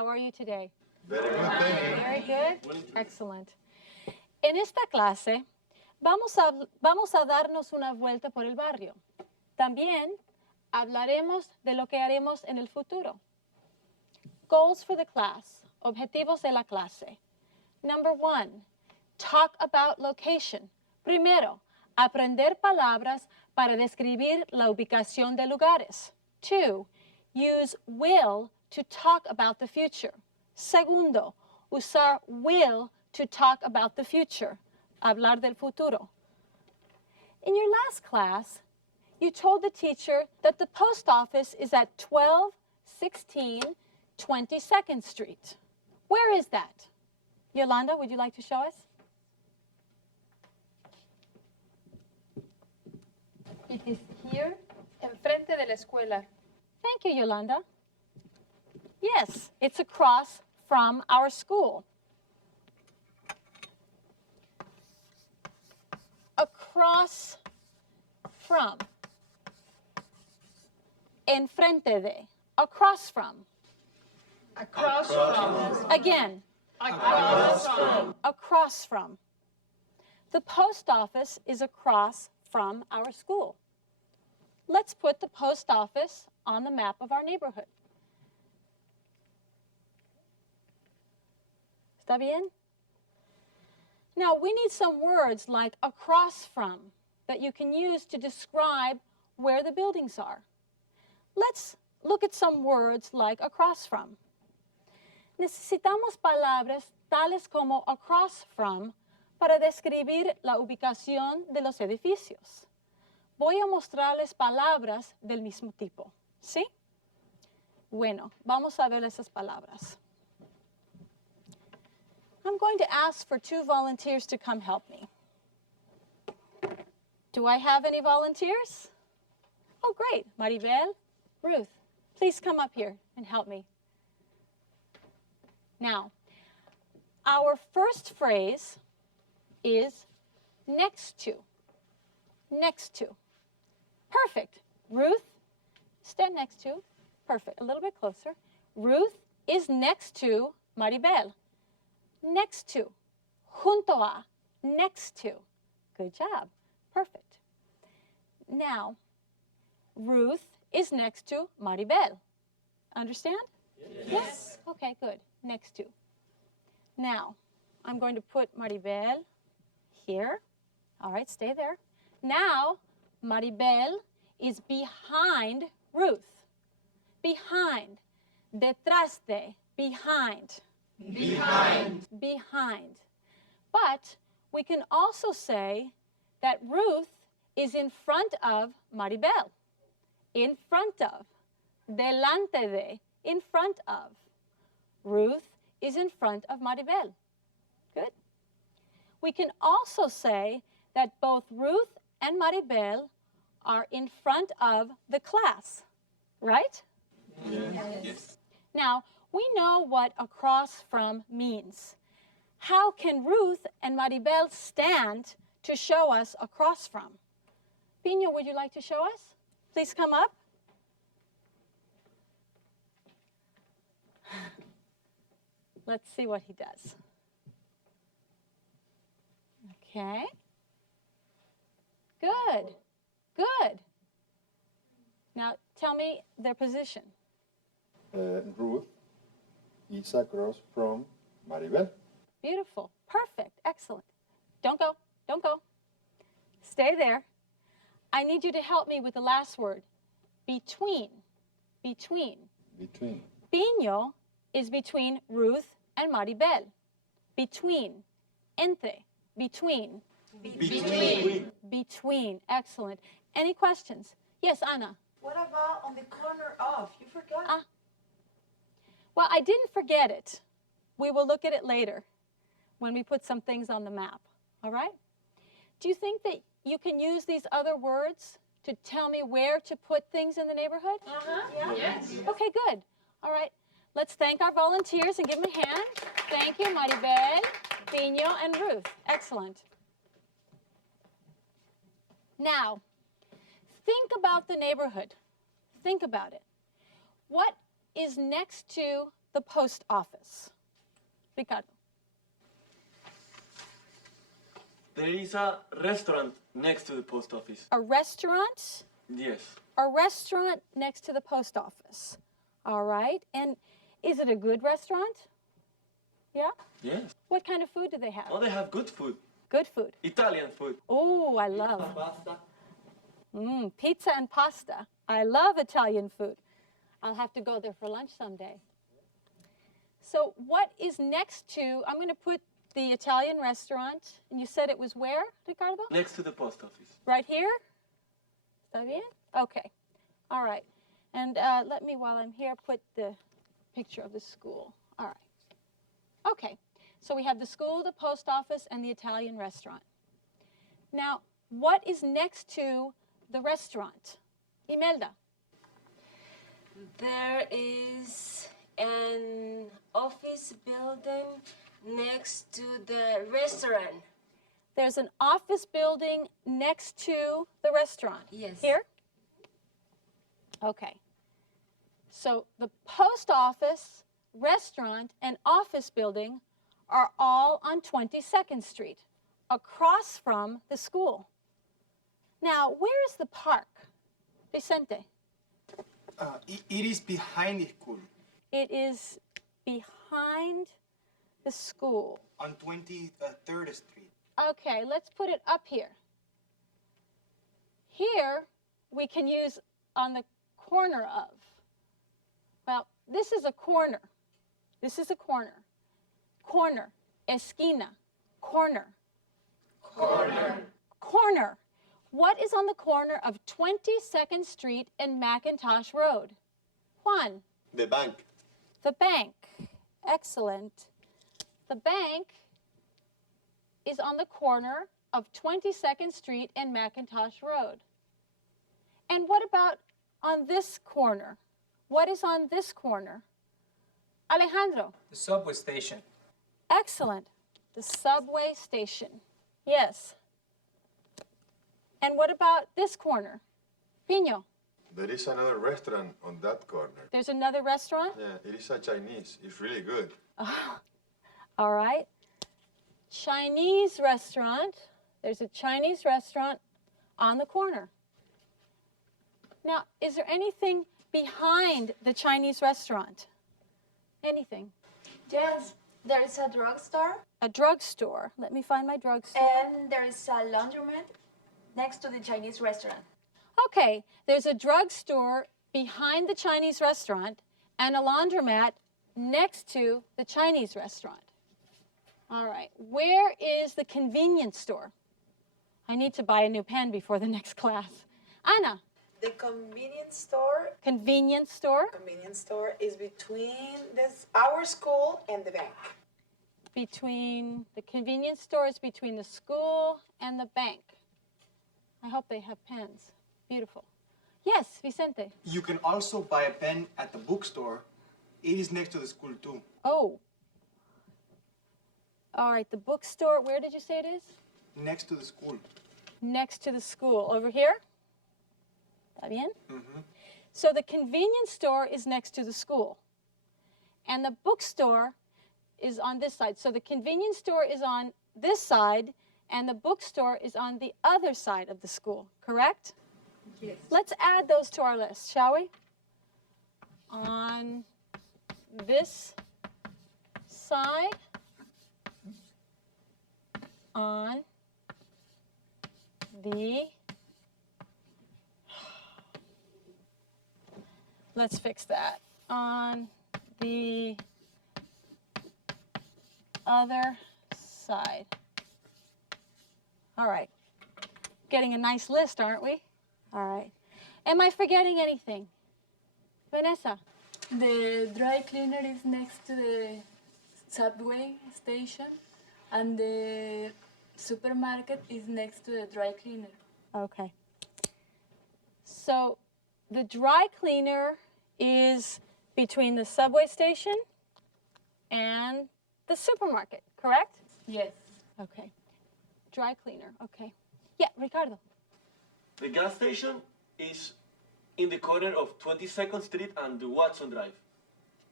How are you today? Very good, thank you. Very good. Excellent. En esta clase vamos a darnos una vuelta por el barrio. También hablaremos de lo que haremos en el futuro. Goals for the class. Objetivos de la clase. Number 1, talk about location. Primero, aprender palabras para describir la ubicación de lugares. 2, use will to talk about the future. Segundo, usar will to talk about the future. Hablar del futuro. In your last class, you told the teacher that the post office is at 1216 22nd Street. Where is that? Yolanda, would you like to show us? It is here, enfrente de la escuela. Thank you, Yolanda. Yes, it's across from our school. Across from. Enfrente de. Across from. Across from. Again. Across from. Across from. The post office is across from our school. Let's put the post office on the map of our neighborhood. ¿Está bien? Now, we need some words like across from that you can use to describe where the buildings are. Let's look at some words like across from. Necesitamos palabras tales como across from para describir la ubicación de los edificios. Voy a mostrarles palabras del mismo tipo, ¿sí? Bueno, vamos a ver esas palabras. I'm going to ask for 2 volunteers to come help me. Do I have any volunteers? Oh, great. Maribel, Ruth, please come up here and help me. Now, our first phrase is next to. Next to. Perfect. Ruth, stand next to. Perfect. A little bit closer. Ruth is next to Maribel. Next to. Junto a. Next to. Good job. Perfect. Now, Ruth is next to Maribel. Understand? Yes. Okay, good. Next to. Now, I'm going to put Maribel here. All right, stay there. Now, Maribel is behind Ruth. Behind. Detrás de. Behind. Behind. Behind. But we can also say that Ruth is in front of Maribel. In front of. Delante de. In front of. Ruth is in front of Maribel. Good. We can also say that both Ruth and Maribel are in front of the class, right? Yes. Now, we know what across from means. How can Ruth and Maribel stand to show us across from? Pino, would you like to show us? Please come up. Let's see what he does. Okay. Good. Good. Now, tell me their position. Ruth is across from Maribel. Beautiful. Perfect. Excellent. Don't go. Don't go. Stay there. I need you to help me with the last word. Between. Between. Between. Pino is between Ruth and Maribel. Between. Entre. Between. Between. Between. Excellent. Any questions? Yes, Anna. What about on the corner of? You forgot. Well, I didn't forget it. We will look at it later when we put some things on the map. All right? Do you think that you can use these other words to tell me where to put things in the neighborhood? Yeah. Yes. Okay, good. All right. Let's thank our volunteers and give them a hand. Thank you, Maribel, Pino, and Ruth. Excellent. Now, think about the neighborhood. Think about it. What is next to the post office? Ricardo. There is a restaurant next to the post office. A restaurant? Yes. A restaurant next to the post office. All right. And is it a good restaurant? Yeah? Yes. What kind of food do they have? Oh, they have good food. Good food. Italian food. Oh, I love pizza and pasta. I love Italian food. I'll have to go there for lunch someday. So what is next to, I'm going to put the Italian restaurant, and you said it was where, Ricardo? Next to the post office. Right here? Está bien? Okay. All right. And let me, while I'm here, put the picture of the school. All right. Okay. So we have the school, the post office, and the Italian restaurant. Now, what is next to the restaurant? Imelda. There is an office building next to the restaurant. There's an office building next to the restaurant. Yes. Here? Okay. So the post office, restaurant, and office building are all on 22nd Street, across from the school. Now, where is the park? Vicente. It is behind the school It is behind the school. on 23rd Street. Okay, let's put it up here. Here, we can use on the corner of. Well, this is a corner. This is a corner. Corner. Esquina. Corner. Corner. Corner. What is on the corner of 22nd Street and McIntosh Road? Juan. The bank. The bank. Excellent. The bank is on the corner of 22nd Street and McIntosh Road. And what about on this corner? What is on this corner? Alejandro. The subway station. Excellent. The subway station. Yes. And what about this corner? Pino. There is another restaurant on that corner. There's another restaurant? Yeah, it is a Chinese. It's really good. All right. Chinese restaurant. There's a Chinese restaurant on the corner. Now, is there anything behind the Chinese restaurant? Anything? Yes, there is a drugstore A drugstore. Let me find my drugstore. and there is a laundromat next to the Chinese restaurant. Okay, there's a drugstore behind the Chinese restaurant and a laundromat next to the Chinese restaurant. All right, where is the convenience store? I need to buy a new pen before the next class. Anna, The convenience store is between our school and the bank. between the convenience store is between the school and the bank. I hope they have pens. Beautiful. Yes, Vicente. You can also buy a pen at the bookstore. It is next to the school too. Oh. All right, the bookstore, where did you say it is? Next to the school. Next to the school. Over here? ¿Está bien? So the convenience store is next to the school. And the bookstore is on this side. So the convenience store is on this side, and the bookstore is on the other side of the school, correct? Yes. Let's add those to our list, shall we? On this side, on the, let's fix that, on the other side. All right, getting a nice list, aren't we? All right. Am I forgetting anything? Vanessa? The dry cleaner is next to the subway station, and the supermarket is next to the dry cleaner. Okay. So the dry cleaner is between the subway station and the supermarket, correct? Yes. Okay. Dry cleaner, okay. Yeah, Ricardo. The gas station is in the corner of 22nd Street and the Watson Drive.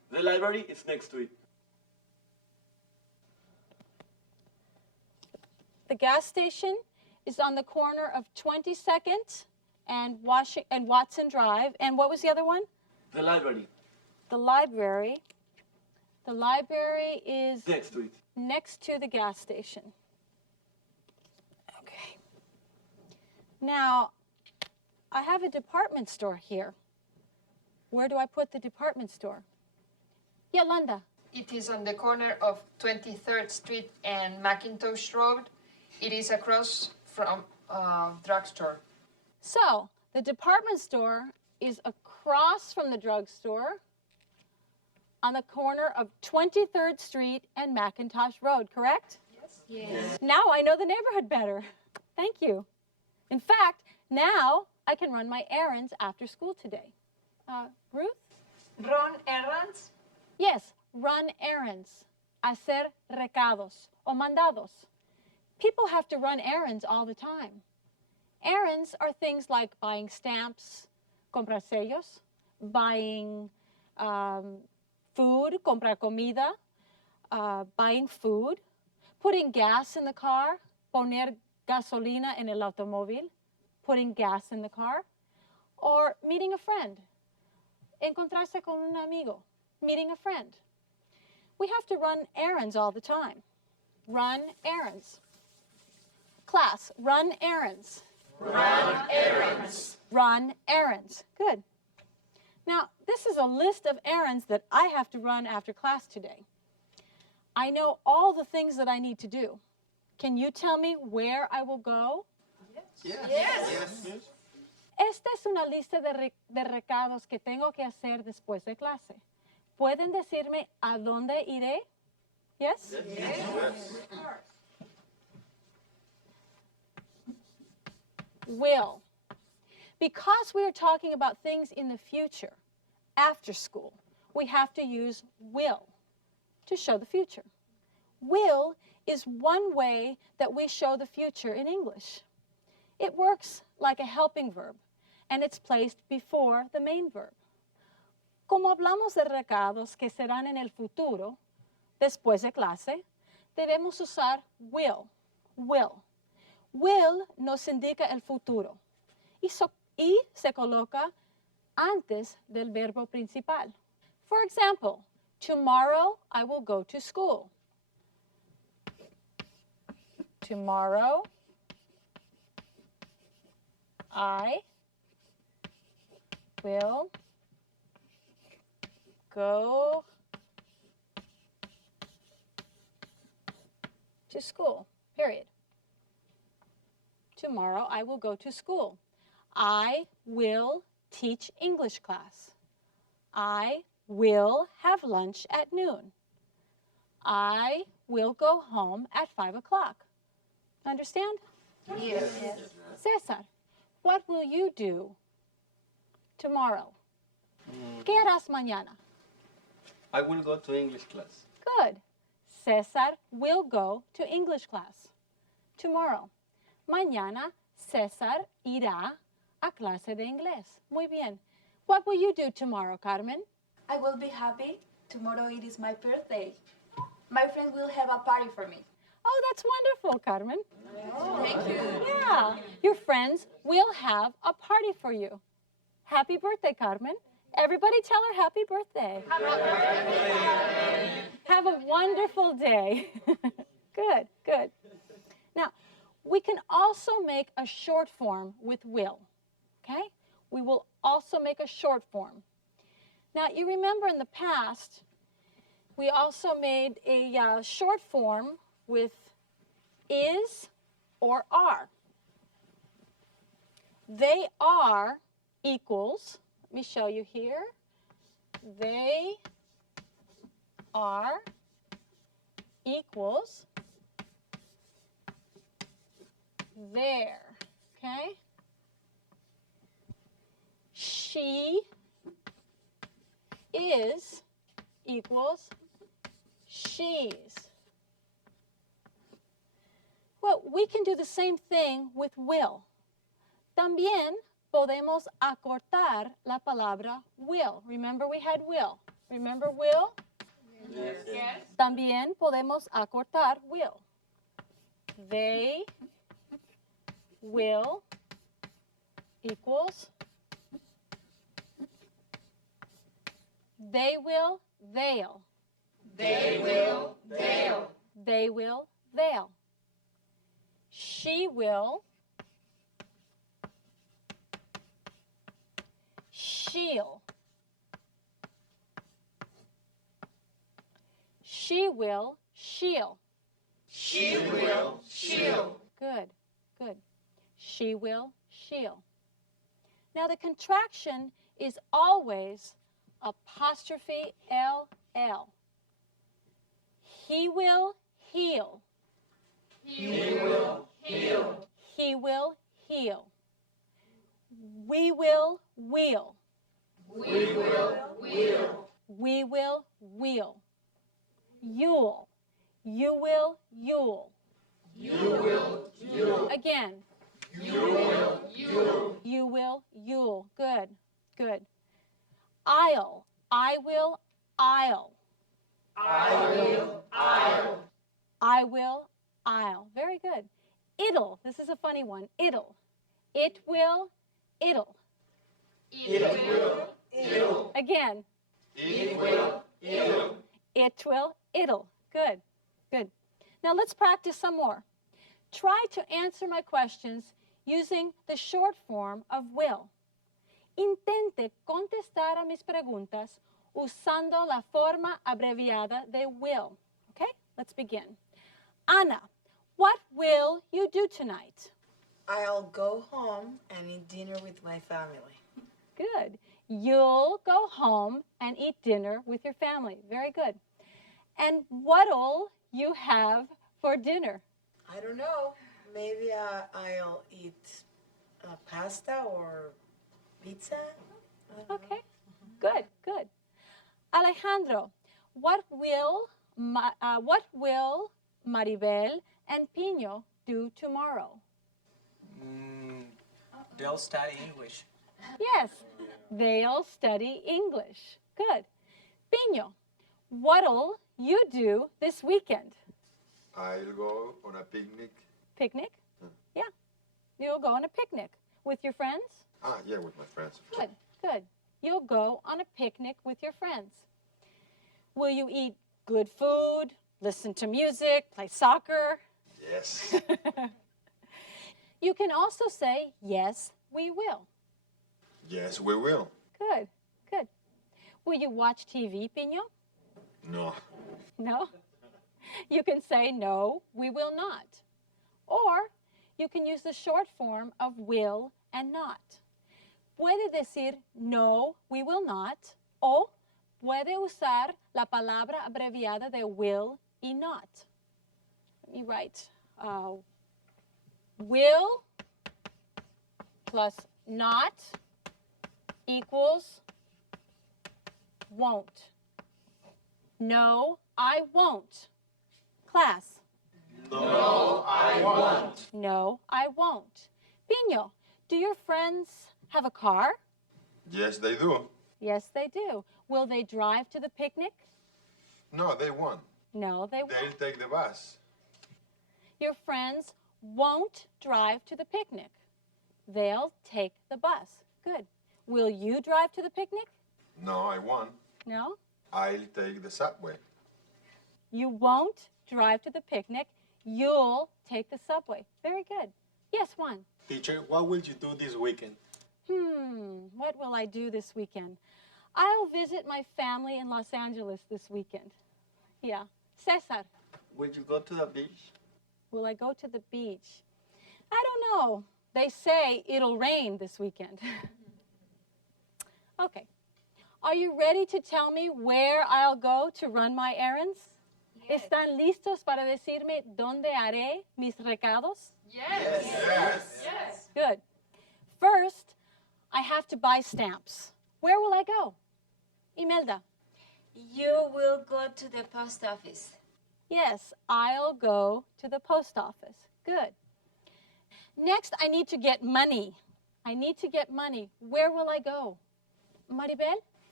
The library is next to it. The gas station is on the corner of 22nd and Watson Drive. And what was the other one? The library. The library. The library is Next to it. next to the gas station. Okay. Now, I have a department store here. Where do I put the department store? Yolanda. It is on the corner of 23rd Street and Mackintosh Road. It is across from drugstore. So, the department store is across from the drugstore on the corner of 23rd Street and Mackintosh Road, correct? Yes. Now I know the neighborhood better. Thank you. In fact, now I can run my errands after school today. Ruth? Run errands? Yes, run errands. Hacer recados o mandados. People have to run errands all the time. Errands are things like buying stamps, comprar sellos, buying food, comprar comida, buying food, putting gas in the car, poner gasolina en el automóvil, putting gas in the car, or meeting a friend, encontrarse con un amigo, meeting a friend. We have to run errands all the time. Run errands. Class, run errands. Run errands. Run errands. Good. Now, this is a list of errands that I have to run after class today. I know all the things that I need to do. Can you tell me where I will go? Yes. Esta es una lista de recados que tengo que hacer después de clase. ¿Pueden decirme a dónde iré? Yes? Will. Because we are talking about things in the future, after school, we have to use will to show the future. Will is one way that we show the future in English. It works like a helping verb, and it's placed before the main verb. Como hablamos de recados que serán en el futuro, después de clase, debemos usar will. Will. Will nos indica el futuro y se coloca antes del verbo principal. For example, tomorrow I will go to school. Tomorrow I will go to school, period. Tomorrow I will go to school. I will teach English class. I will have lunch at noon. I will go home at 5 o'clock. Understand? Yes. Cesar, what will you do tomorrow? ¿Qué harás mañana? I will go to English class. Good. Cesar will go to English class tomorrow. Mañana César irá a clase de inglés. Muy bien. What will you do tomorrow, Carmen? I will be happy. Tomorrow it is my birthday. My friends will have a party for me. Oh, that's wonderful, Carmen. Thank you. Yeah, your friends will have a party for you. Happy birthday, Carmen. Everybody tell her happy birthday. Have a wonderful day. Good, good. Now, we can also make a short form with will, okay? We will also make a short form. Now, you remember in the past, we also made a short form with is or are. They are equals, let me show you here. They are equals there, okay? She is equals she's. Well, we can do the same thing with will. También podemos acortar la palabra will. Remember we had will. Remember will? Yes. También podemos acortar will. They will equals they will, they'll. They will, they'll. They will, they'll. She will, she'll. She will, she'll. She will, she'll. Good, good. She will, she'll. Now the contraction is always apostrophe LL. He will, he'll. He will, he'll. He will, he'll. We will, we'll. We will, we'll. We will, we'll. You'll. You will, you'll. You will, you'll. Again. You will, you'll. You will, you'll. Good, good. I'll. I will, I'll. I will, I'll. I will, I'll. Very good. It'll. This is a funny one. It'll. It will, it'll. It will, it'll. Again. It will, it'll. It will, it'll. Good, good. Now let's practice some more. Try to answer my questions using the short form of will. Intente contestar a mis preguntas usando la forma abreviada de will. Okay, let's begin. Ana, what will you do tonight? I'll go home and eat dinner with my family. Good. You'll go home and eat dinner with your family. Very good. And what'll you have for dinner? I don't know. Maybe I'll eat pasta or pizza. I don't know. Okay, good, good. Alejandro, what will Maribel and Pino do tomorrow? They'll study English. Yes, they'll study English. Good. Pino, what'll you do this weekend? I'll go on a picnic. Picnic? Yeah, you'll go on a picnic with your friends? Yeah, with my friends. Good, good. You'll go on a picnic with your friends. Will you eat good food, listen to music, play soccer? Yes. You can also say, yes, we will. Yes, we will. Good, good. Will you watch TV, Pino? No. No? You can say, no, we will not. Or you can use the short form of will and not. Puede decir, no, we will not, o puede usar la palabra abreviada de will y not. Let me write will plus not equals won't. No, I won't. Class. No, I won't. No, I won't. Pino, do your friends have a car? Yes, they do. Yes, they do. Will they drive to the picnic? No, they won't. No, they They'll won't. take the bus. Your friends won't drive to the picnic. They'll take the bus. Good. Will you drive to the picnic? No, I won't. No? I'll take the subway. You won't drive to the picnic. You'll take the subway. Very good. Yes, Juan. Teacher, what will you do this weekend? What will I do this weekend? I'll visit my family in Los Angeles this weekend. Yeah. Cesar, Will you go to the beach? will I go to the beach? I don't know. They say it'll rain this weekend. Okay. Are you ready to tell me where I'll go to run my errands? ¿Están listos para decirme dónde haré mis recados? Yes. Yes. Yes. Good. First, I have to buy stamps. Where will I go? Imelda. You will go to the post office. Yes, I'll go to the post office. Good. Next, I need to get money. I need to get money. Where will I go? Maribel?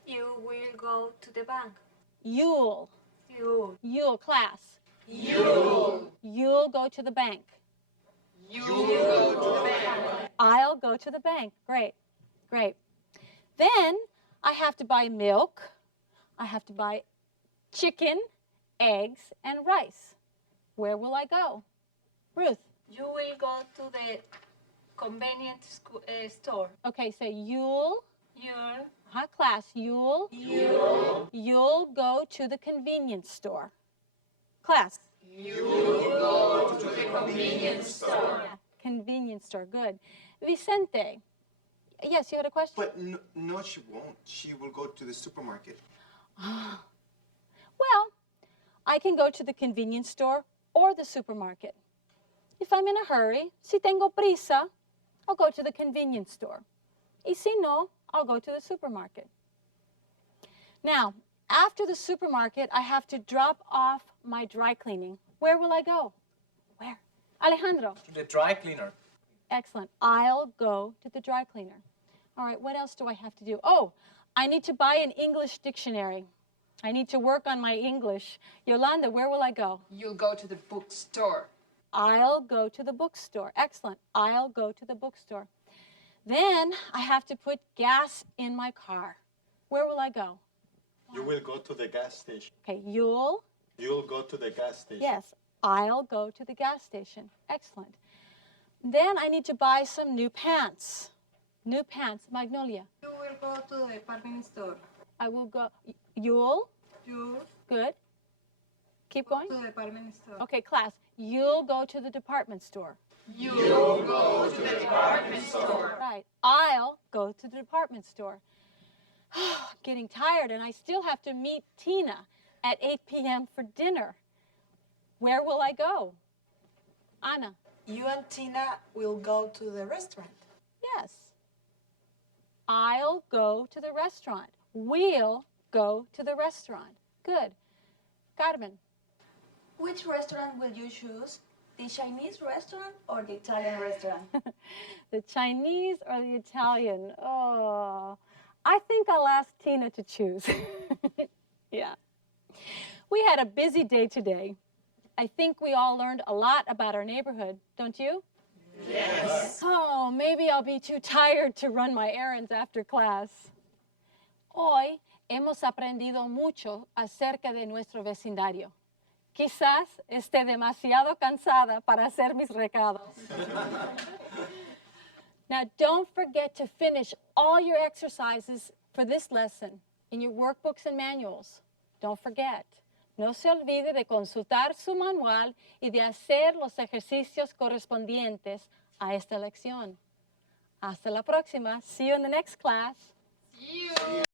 You will go to the bank. You'll. You. You'll, class. You. You'll go to the bank. You go to the bank. I'll go to the bank. Great, great. Then I have to buy milk. I have to buy chicken, eggs, and rice. Where will I go? Ruth. You will go to the convenience store. Okay, say you'll. You'll. Class. You'll go to the convenience store. Class. You go to the convenience store. Yeah, convenience store. Good. Vicente. Yes, you had a question? But no, she won't. She will go to the supermarket. Well, I can go to the convenience store or the supermarket. If I'm in a hurry, si tengo prisa, I'll go to the convenience store. Y si no, I'll go to the supermarket. Now, after the supermarket, I have to drop off my dry cleaning. Where will I go? Where? Alejandro. To the dry cleaner. Excellent. I'll go to the dry cleaner. All right, what else do I have to do? Oh, I need to buy an English dictionary. I need to work on my English. Yolanda, where will I go? You'll go to the bookstore. I'll go to the bookstore. Excellent. I'll go to the bookstore. Then I have to put gas in my car. Where will I go? You will go to the gas station. Okay, you'll. You'll go to the gas station. Yes, I'll go to the gas station. Excellent. Then I need to buy some new pants. New pants. Magnolia. You will go to the department store. I will go. You'll. You Good. Keep going. to the department store. Okay, class. You'll go to the department store. You'll go to the department store. Right. I'll go to the department store. I'm getting tired, and I still have to meet Tina at 8 p.m. for dinner. Where will I go? Anna. You and Tina will go to the restaurant. Yes. I'll go to the restaurant. We'll go to the restaurant. Good. Carmen. Which restaurant will you choose? The Chinese restaurant or the Italian restaurant? The Chinese or the Italian? Oh, I think I'll ask Tina to choose. Yeah. We had a busy day today. I think we all learned a lot about our neighborhood, don't you? Yes. Oh, maybe I'll be too tired to run my errands after class. Hoy hemos aprendido mucho acerca de nuestro vecindario. Quizás esté demasiado cansada para hacer mis recados. Now, don't forget to finish all your exercises for this lesson in your workbooks and manuals. Don't forget. No se olvide de consultar su manual y de hacer los ejercicios correspondientes a esta lección. Hasta la próxima. See you in the next class. See you.